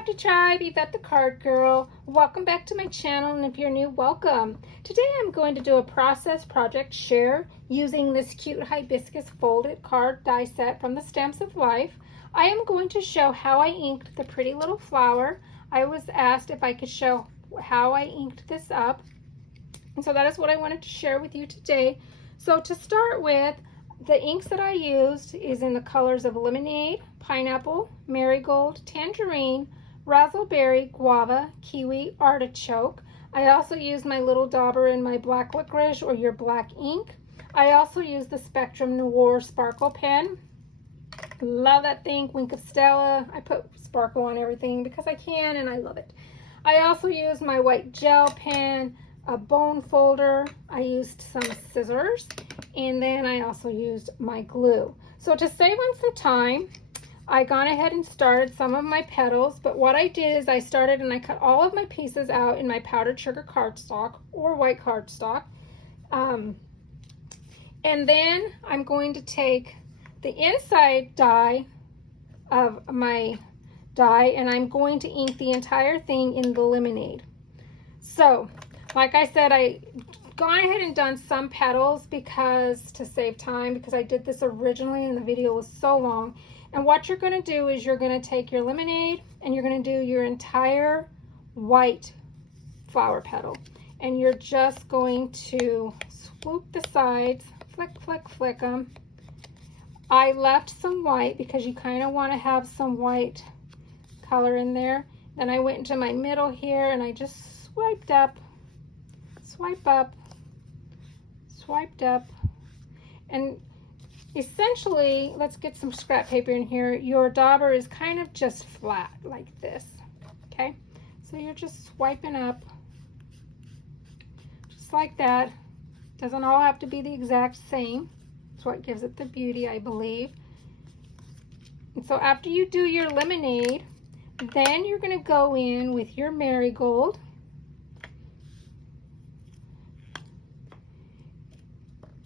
Crafty Tribe, Yvette the Card Girl. Welcome back to my channel, and if you're new, welcome. Today I'm going to do a process project share using this cute hibiscus folded card die set from the Stamps of Life. I am going to show how I inked the pretty little flower. I was asked if I could show how I inked this up, and so that is what I wanted to share with you today. So to start with, the inks that I used is in the colors of lemonade, pineapple, marigold, tangerine, raspberry, guava, kiwi, artichoke. I also used my little dauber in my black licorice or your black ink. I also used the Spectrum Noir sparkle pen. Love that thing, Wink of Stella. I put sparkle on everything because I can and I love it. I also used my white gel pen, a bone folder. I used some scissors, and then I also used my glue. So to save on some time, I gone ahead and started some of my petals, but what I did is I started and I cut all of my pieces out in my powdered sugar cardstock or white cardstock. And then I'm going to take the inside die of my die and I'm going to ink the entire thing in the lemonade. So like I said, I gone ahead and done some petals because to save time, because I did this originally and the video was so long. And what you're going to do is you're going to take your lemonade and you're going to do your entire white flower petal. And you're just going to swoop the sides, flick, flick, flick them. I left some white because you kind of want to have some white color in there. Then I went into my middle here and I just swiped up, swipe up, swiped up, and essentially, let's get some scrap paper in here. Your dauber is kind of just flat like this, okay? So you're just swiping up, just like that. Doesn't all have to be the exact same. That's what gives it the beauty, I believe. And so after you do your lemonade, then you're gonna go in with your marigold.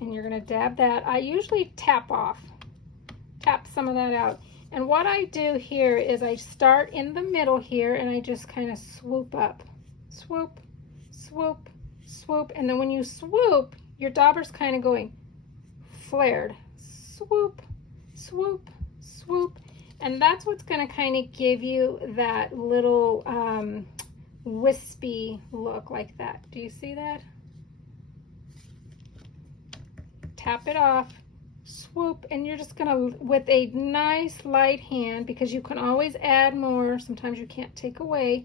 And you're going to dab that. I usually tap some of that out. And what I do here is I start in the middle here and I just kind of swoop up. Swoop, swoop, swoop. And then when you swoop, your dauber's kind of going flared. Swoop, swoop, swoop. And that's what's going to kind of give you that little wispy look like that. Do you see that? Tap it off, swoop, and you're just gonna, with a nice light hand, because you can always add more, sometimes you can't take away,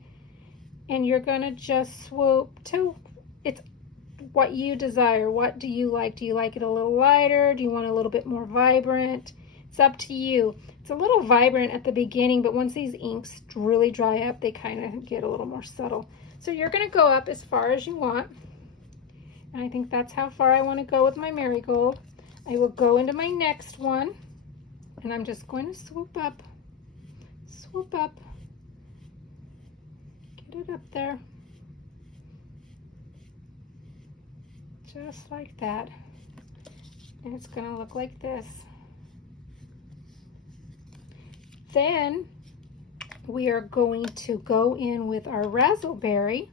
and you're gonna just swoop to, it's what you desire. What do you like? Do you like it a little lighter? Do you want it a little bit more vibrant? It's up to you. It's a little vibrant at the beginning, but once these inks really dry up, they kind of get a little more subtle. So you're gonna go up as far as you want. And I think that's how far I want to go with my marigold. I will go into my next one, and I'm just going to swoop up, get it up there, just like that. And it's going to look like this. Then we are going to go in with our raspberry.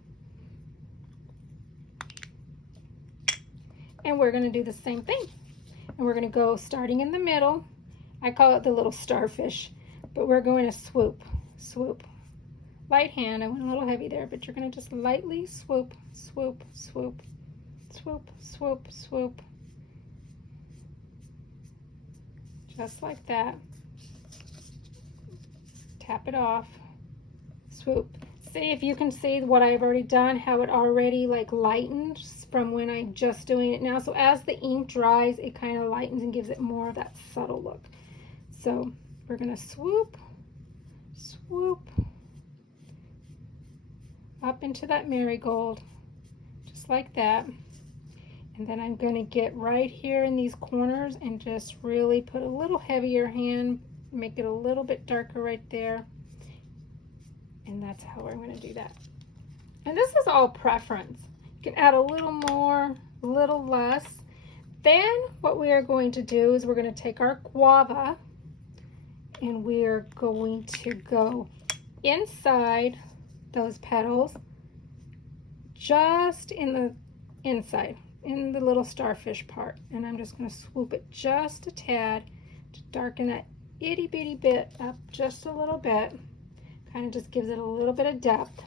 And we're going to do the same thing. And we're going to go starting in the middle. I call it the little starfish. But we're going to swoop, swoop. Light hand. I went a little heavy there, but you're going to just lightly swoop, swoop, swoop, swoop, swoop, swoop. Just like that. Tap it off. Swoop. See if you can see what I've already done, how it already like lightened from when I'm just doing it now. So as the ink dries, it kind of lightens and gives it more of that subtle look. So we're going to swoop, swoop up into that marigold, just like that. And then I'm going to get right here in these corners and just really put a little heavier hand, make it a little bit darker right there. And that's how we're going to do that. And this is all preference. You can add a little more, a little less. Then what we are going to do is we're going to take our guava and we are going to go inside those petals, just in the inside, in the little starfish part. And I'm just going to swoop it just a tad to darken that itty bitty bit up just a little bit. Kind of just gives it a little bit of depth.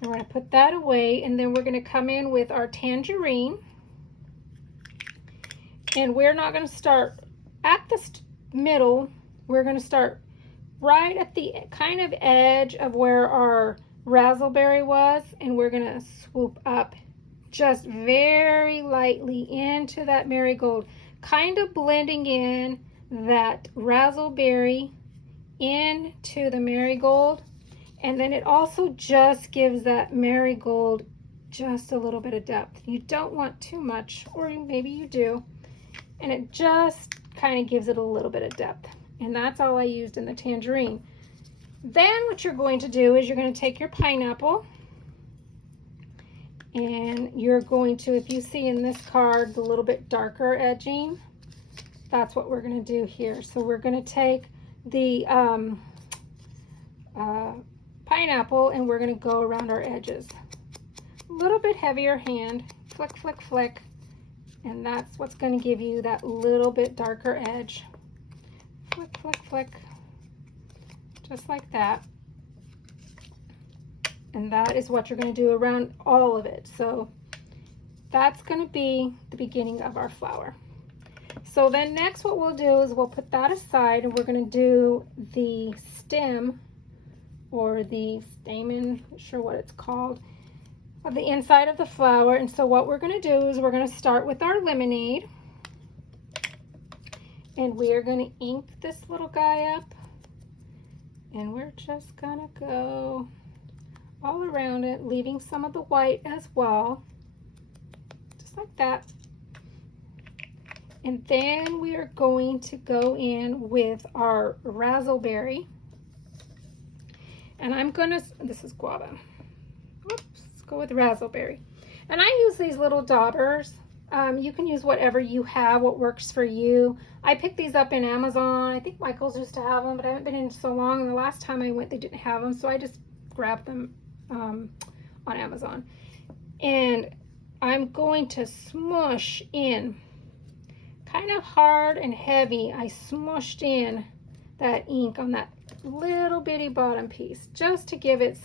And we're going to put that away, and then we're going to come in with our tangerine. And we're not going to start at the middle. We're going to start right at the kind of edge of where our raspberry was, and we're going to swoop up just very lightly into that marigold, kind of blending in that raspberry into the marigold. And then it also just gives that marigold just a little bit of depth. You don't want too much, or maybe you do, and it just kind of gives it a little bit of depth. And that's all I used in the tangerine. Then what you're going to do is you're going to take your pineapple, and you're going to, if you see in this card the little bit darker edging, that's what we're going to do here. So we're going to take the pineapple, and we're going to go around our edges. A little bit heavier hand, flick, flick, flick, and that's what's going to give you that little bit darker edge. Flick, flick, flick, just like that. And that is what you're going to do around all of it. So that's going to be the beginning of our flower. So then next what we'll do is we'll put that aside, and we're going to do the stem, or the stamen, not sure what it's called, of the inside of the flower. And so what we're going to do is we're going to start with our lemonade, and we are going to ink this little guy up, and we're just going to go all around it, leaving some of the white as well, just like that. And then we are going to go in with our raspberry. And I'm gonna, this is guava. Oops, let's go with raspberry. And I use these little daubers. You can use whatever you have, what works for you. I picked these up in Amazon. I think Michael's used to have them, but I haven't been in so long. And the last time I went, they didn't have them. So I just grabbed them on Amazon. And I'm going to smush in, kind of hard and heavy. I smushed in that ink on that little bitty bottom piece just to give it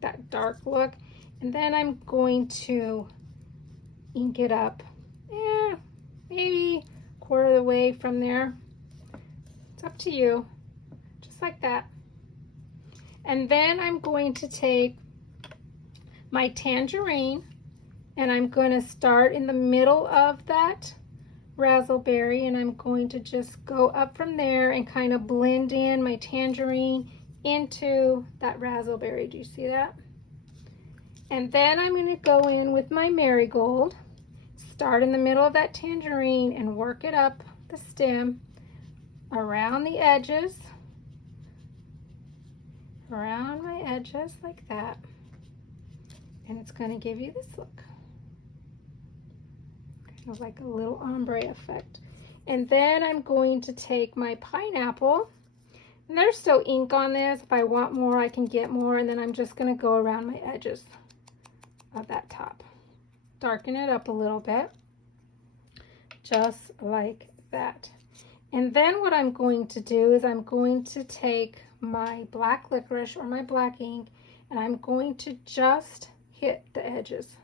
that dark look. And then I'm going to ink it up, maybe a quarter of the way from there. It's up to you, just like that. And then I'm going to take my tangerine, and I'm going to start in the middle of that raspberry, and I'm going to just go up from there and kind of blend in my tangerine into that raspberry. Do you see that? And then I'm going to go in with my marigold, start in the middle of that tangerine and work it up the stem around the edges, around my edges like that, and it's going to give you this look. Like a little ombre effect. And then I'm going to take my pineapple, and there's still ink on this. If I want more, I can get more. And then I'm just going to go around my edges of that top, darken it up a little bit, just like that. And then what I'm going to do is I'm going to take my black licorice or my black ink, and I'm going to just hit the edges,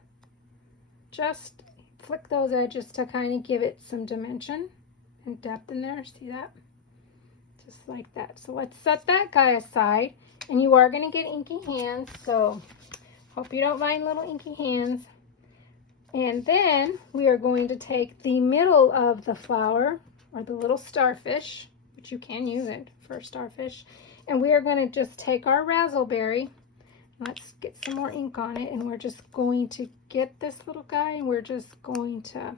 just flick those edges to kind of give it some dimension and depth in there. See that? Just like that. So let's set that guy aside, and you are going to get inky hands, so hope you don't mind little inky hands. And then we are going to take the middle of the flower, or the little starfish, which you can use it for starfish, and we are going to just take our raspberry. Let's get some more ink on it, and we're just going to get this little guy, and we're just going to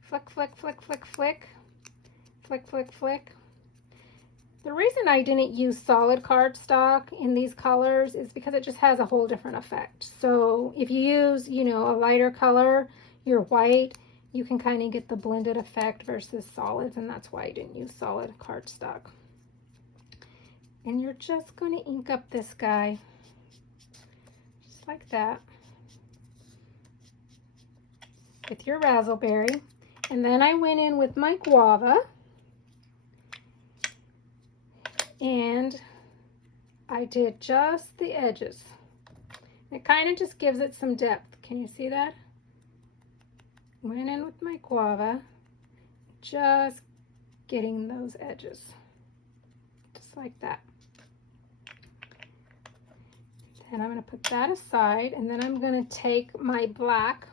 flick, flick, flick, flick, flick, flick, flick, flick. The reason I didn't use solid cardstock in these colors is because it just has a whole different effect. So if you use, a lighter color, your white, you can kind of get the blended effect versus solids, and that's why I didn't use solid cardstock. And you're just going to ink up this guy, just like that, with your razzleberry. And then I went in with my guava, and I did just the edges. It kind of just gives it some depth. Can you see that? Went in with my guava, just getting those edges, just like that. And I'm going to put that aside, and then I'm going to take my black,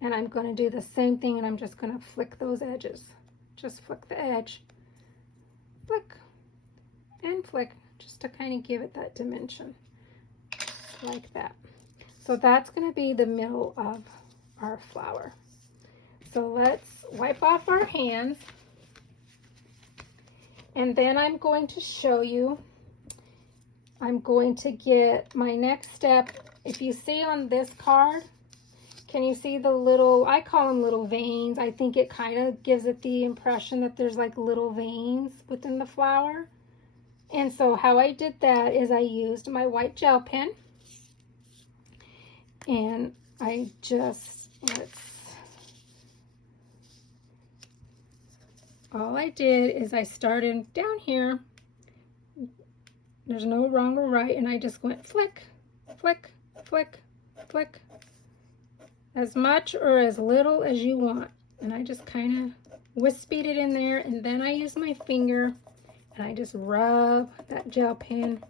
and I'm going to do the same thing, and I'm just going to flick those edges. Just flick the edge, flick, and flick, just to kind of give it that dimension, just like that. So that's going to be the middle of our flower. So let's wipe off our hands, and then I'm going to show you. I'm going to get my next step. If you see on this card, can you see the little, I call them little veins. I think it kind of gives it the impression that there's like little veins within the flower. And so how I did that is I used my white gel pen, and I just, all I did is I started down here. There's no wrong or right, and I just went flick, flick, flick, flick, as much or as little as you want. And I just kind of wispied it in there, and then I use my finger, and I just rub that gel pen,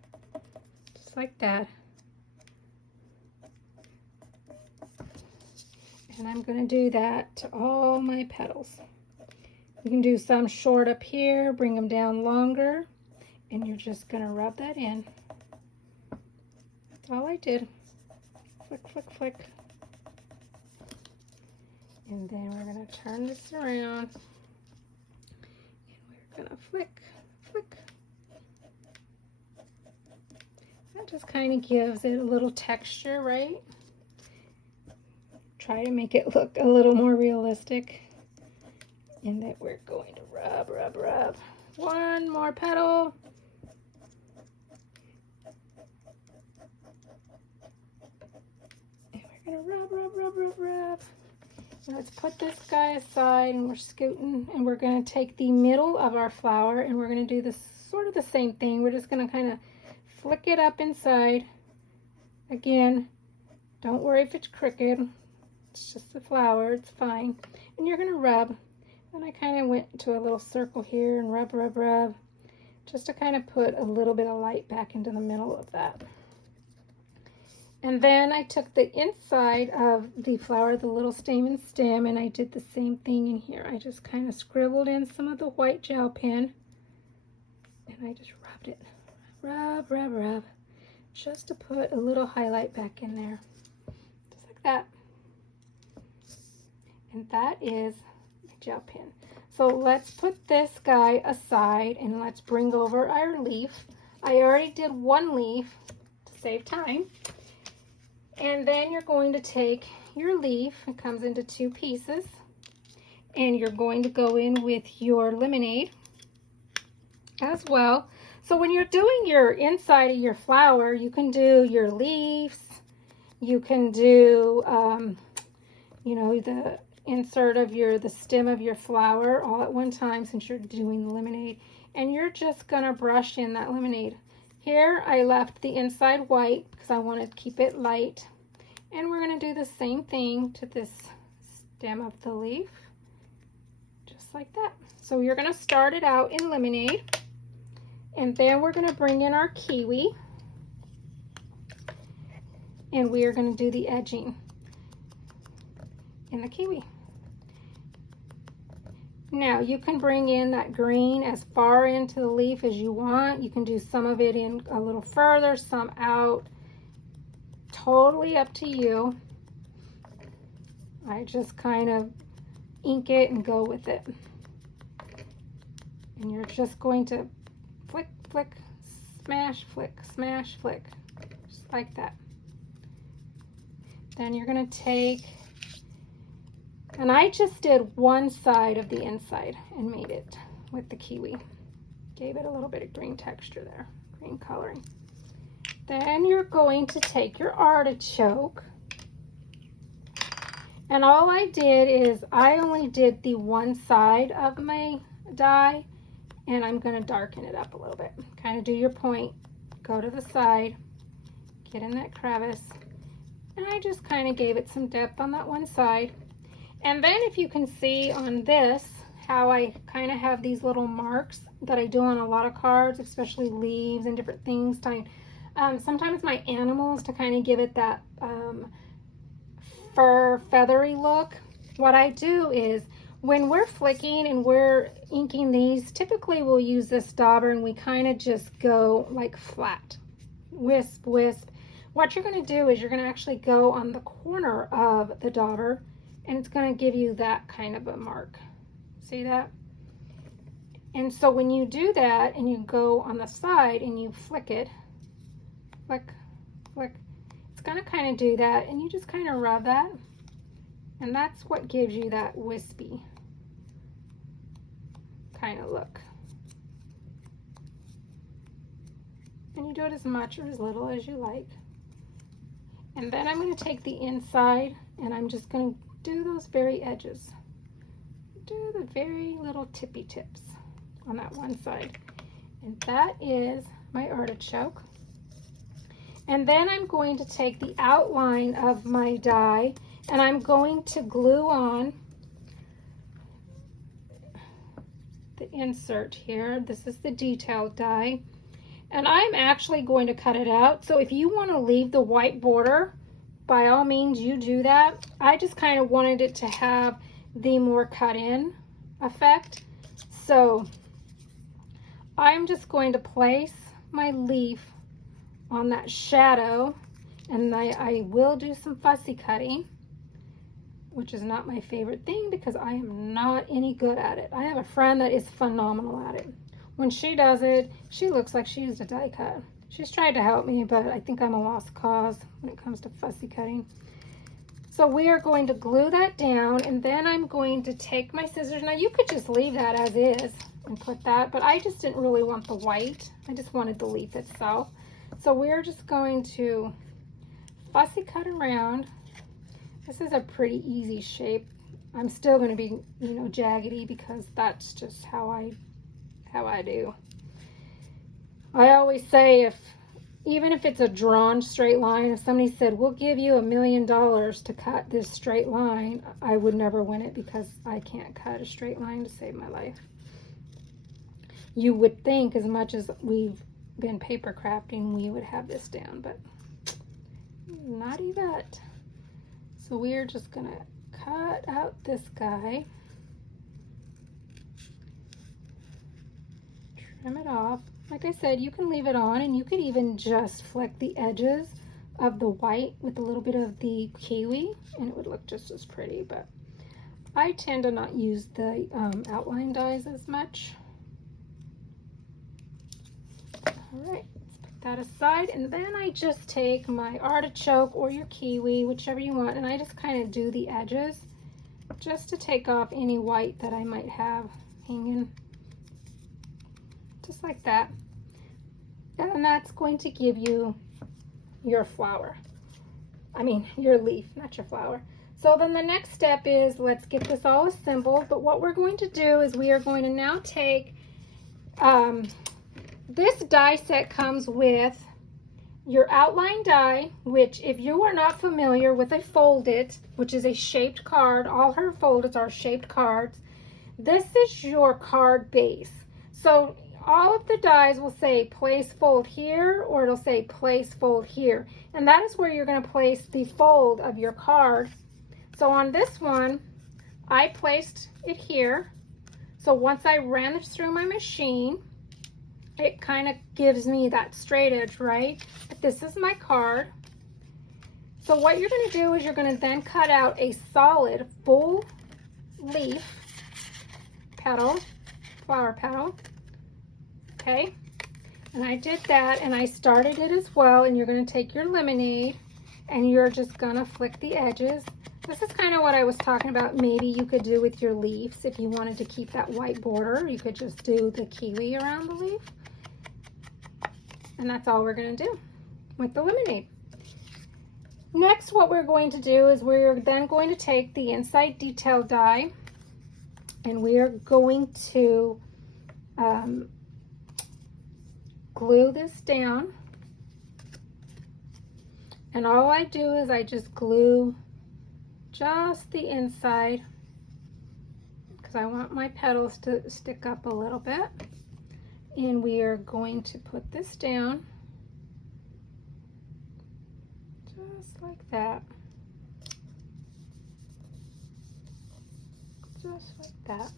just like that. And I'm going to do that to all my petals. You can do some short up here, bring them down longer, and you're just going to rub that in. That's all I did. Flick, flick, flick. And then we're going to turn this around, and we're going to flick, flick. That just kind of gives it a little texture, right? Try to make it look a little more realistic. And that we're going to rub, rub, rub. One more petal. And we're going to rub, rub, rub, rub, rub. And let's put this guy aside, and we're scooting, and we're going to take the middle of our flower, and we're going to do this sort of the same thing. We're just going to kind of flick it up inside. Again, don't worry if it's crooked. It's just the flower, it's fine. And you're going to rub. And I kind of went to a little circle here and rub, rub, rub, just to kind of put a little bit of light back into the middle of that. And then I took the inside of the flower, the little stamen stem, and I did the same thing in here. I just kind of scribbled in some of the white gel pen, and I just rubbed it. Rub, rub, rub, just to put a little highlight back in there, just like that. And that is gel pen. So let's put this guy aside, and let's bring over our leaf. I already did one leaf to save time. And then you're going to take your leaf, it comes into two pieces, and you're going to go in with your lemonade as well. So when you're doing your inside of your flower, you can do your leaves, you can do you know, the insert of the stem of your flower all at one time, since you're doing the lemonade. And you're just gonna brush in that lemonade. Here I left the inside white because I wanted to keep it light, and we're gonna do the same thing to this stem of the leaf, just like that. So you're gonna start it out in lemonade, and then we're gonna bring in our kiwi, and we are gonna do the edging in the kiwi. Now you can bring in that green as far into the leaf as you want. You can do some of it in a little further, some out. Totally up to you. I just kind of ink it and go with it. And you're just going to flick, flick, smash, flick, smash, flick, just like that. Then you're going to take, and I just did one side of the inside and made it with the kiwi. Gave it a little bit of green texture there, green coloring. Then you're going to take your artichoke, and all I did is I only did the one side of my die, and I'm going to darken it up a little bit. Kind of do your point, go to the side, get in that crevice, and I just kind of gave it some depth on that one side. And then if you can see on this how I kind of have these little marks that I do on a lot of cards, especially leaves and different things. Sometimes my animals, to kind of give it that fur feathery look. What I do is when we're flicking and we're inking these, typically we'll use this dauber and we kind of just go like flat, wisp, wisp. What you're going to do is you're going to actually go on the corner of the dauber, and it's going to give you that kind of a mark. See that? And so when you do that and you go on the side and you flick it, flick, flick, it's going to kind of do that, and you just kind of rub that, and that's what gives you that wispy kind of look. And you do it as much or as little as you like. And then I'm going to take the inside and I'm just going to do those very edges. Do the very little tippy tips on that one side. And that is my artichoke. And then I'm going to take the outline of my die and I'm going to glue on the insert here. This is the detailed die. And I'm actually going to cut it out. So if you want to leave the white border, by all means you do that. I just kind of wanted it to have the more cut in effect. So I'm just going to place my leaf on that shadow, and I will do some fussy cutting, which is not my favorite thing because I am not any good at it. I have a friend that is phenomenal at it. When she does it, she looks like she used a die cut. She's tried to help me, but I think I'm a lost cause when it comes to fussy cutting. So we are going to glue that down, and then I'm going to take my scissors. Now you could just leave that as is and put that, but I just didn't really want the white. I just wanted the leaf itself. So we're just going to fussy cut around. This is a pretty easy shape. I'm still going to be, jaggedy because that's just how I do. I always say even if it's a drawn straight line, if somebody said, we'll give you $1 million to cut this straight line, I would never win it because I can't cut a straight line to save my life. You would think as much as we've been paper crafting, we would have this down, but not even. So we're just gonna cut out this guy. Trim it off. Like I said, you can leave it on, and you could even just fleck the edges of the white with a little bit of the kiwi, and it would look just as pretty. But I tend to not use the outline dies as much. All right, let's put that aside, and then I just take my artichoke or your kiwi, whichever you want, and I just kind of do the edges just to take off any white that I might have hanging. Just like that. And that's going to give you your flower. I mean, your leaf, not your flower. So then the next step is, let's get this all assembled. But what we're going to do is we are going to now take, this die set comes with your outline die, which if you are not familiar with a fold-it, which is a shaped card, all her fold-its are shaped cards. This is your card base. So all of the dies will say place fold here, or it'll say place fold here. And that is where you're going to place the fold of your card. So on this one, I placed it here. So once I ran this through my machine, it kind of gives me that straight edge, right? But this is my card. So what you're going to do is you're going to then cut out a solid full leaf petal, flower petal. Okay, and I did that, and I started it as well, and you're going to take your lemonade and you're just going to flick the edges This is kind of what I was talking about. Maybe you could do with your leaves. If you wanted to keep that white border, you could just do the kiwi around the leaf. And that's all we're going to do with the lemonade. Next, what we're going to do is we're then going to take the inside detail die and we are going to glue this down. And all I do is I just glue just the inside because I want my petals to stick up a little bit. And we are going to put this down just like that. Just like that.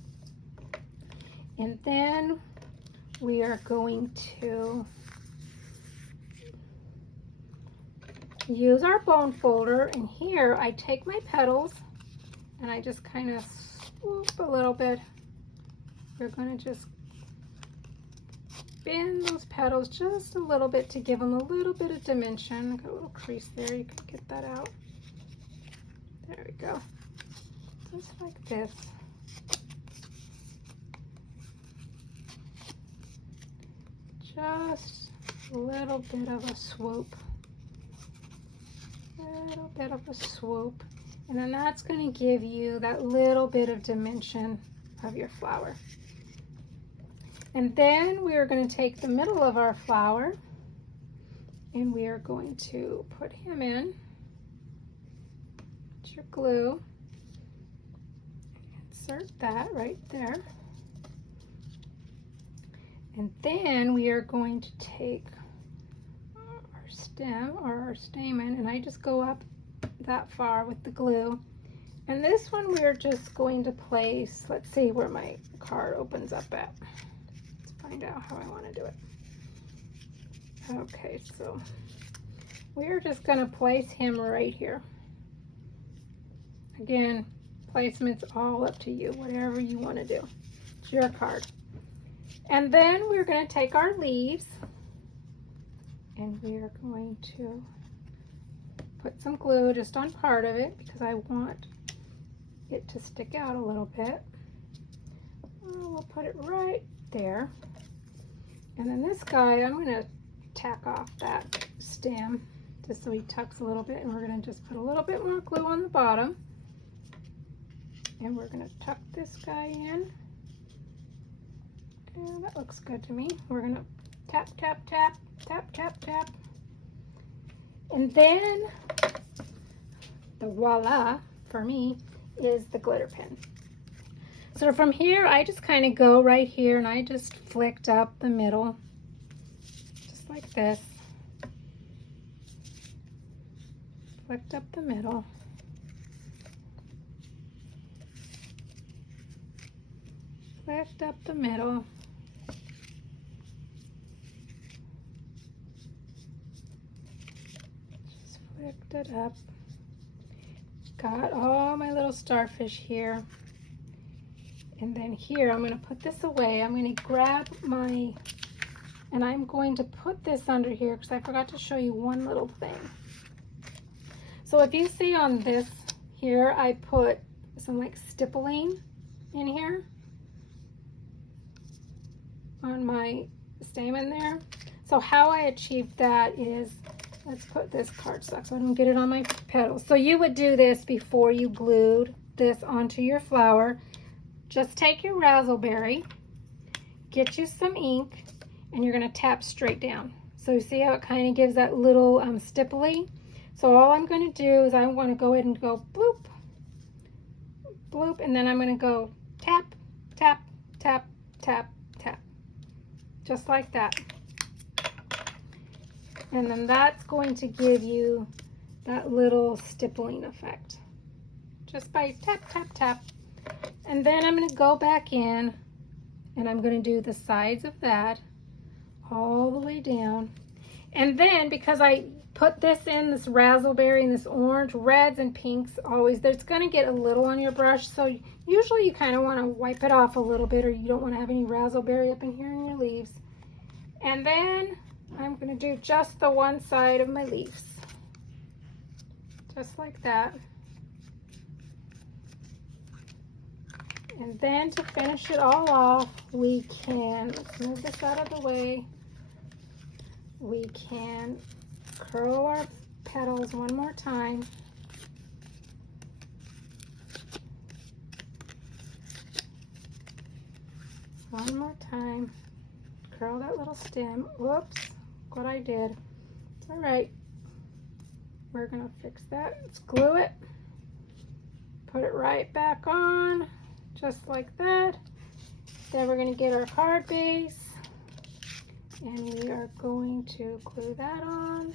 And then we are going to use our bone folder, and here I take my petals and I just kind of swoop a little bit. We're going to just bend those petals just a little bit to give them a little bit of dimension. Got a little crease there, you can get that out. There we go. Just like this. Just a little bit of a swoop. Little bit of a swoop, and then that's going to give you that little bit of dimension of your flower. And then we are going to take the middle of our flower and we are going to put him in. It's your glue. Insert that right there. And then we are going to take our stem or our stamen, and I just go up that far with the glue. And this one we're just going to place, let's see where my card opens up at. Let's find out how I want to do it. Okay, so we're just going to place him right here. Again, placement's all up to you, whatever you want to do. It's your card. And then we're going to take our leaves and we are going to put some glue just on part of it because I want it to stick out a little bit. We'll put it right there. And then this guy, I'm going to tack off that stem just so he tucks a little bit, and we're going to just put a little bit more glue on the bottom. And we're going to tuck this guy in. And that looks good to me. We're going to tap, tap, tap, tap, tap, tap. And then the voila, for me, is the glitter pen. So from here, I just kind of go right here and I just flicked up the middle, just like this. Flicked up the middle. Flicked up the middle. Just flicked it up. Got all my little starfish here. And then here, I'm going to put this away. I'm going to grab my, and I'm going to put this under here because I forgot to show you one little thing. So if you see on this here, I put some like stippling in here on my stamen there. So how I achieved that is, let's put this cardstock so I don't get it on my petals. So you would do this before you glued this onto your flower. Just take your razzleberry, get you some ink, and you're going to tap straight down. So you see how it kind of gives that little stippling? So all I'm going to do is I want to go ahead and go bloop, bloop, and then I'm going to go tap, tap, tap, tap, tap. Just like that. And then that's going to give you that little stippling effect. Just by tap, tap, tap. And then I'm going to go back in and I'm going to do the sides of that all the way down. And then because I put this in, this razzleberry and this orange, reds and pinks always, there's going to get a little on your brush. So usually you kind of want to wipe it off a little bit, or you don't want to have any razzleberry up in here in your leaves. And then I'm going to do just the one side of my leaves. Just like that. And then to finish it all off, we can, let's move this out of the way, we can curl our petals one more time. One more time. Curl that little stem. Whoops, look what I did. It's all right. We're gonna fix that. Let's glue it. Put it right back on, just like that. Then we're gonna get our card base, and we are going to glue that on.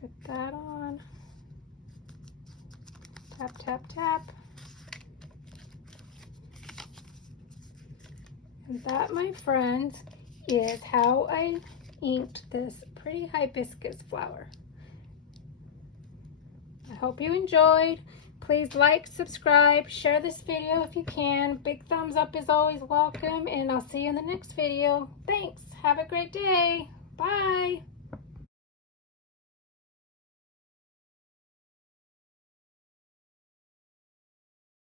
Fit that on. Tap, tap, tap. And that, my friends, is how I inked this pretty hibiscus flower. I hope you enjoyed. Please like, subscribe, share this video if you can. Big thumbs up is always welcome, and I'll see you in the next video. Thanks. Have a great day. Bye.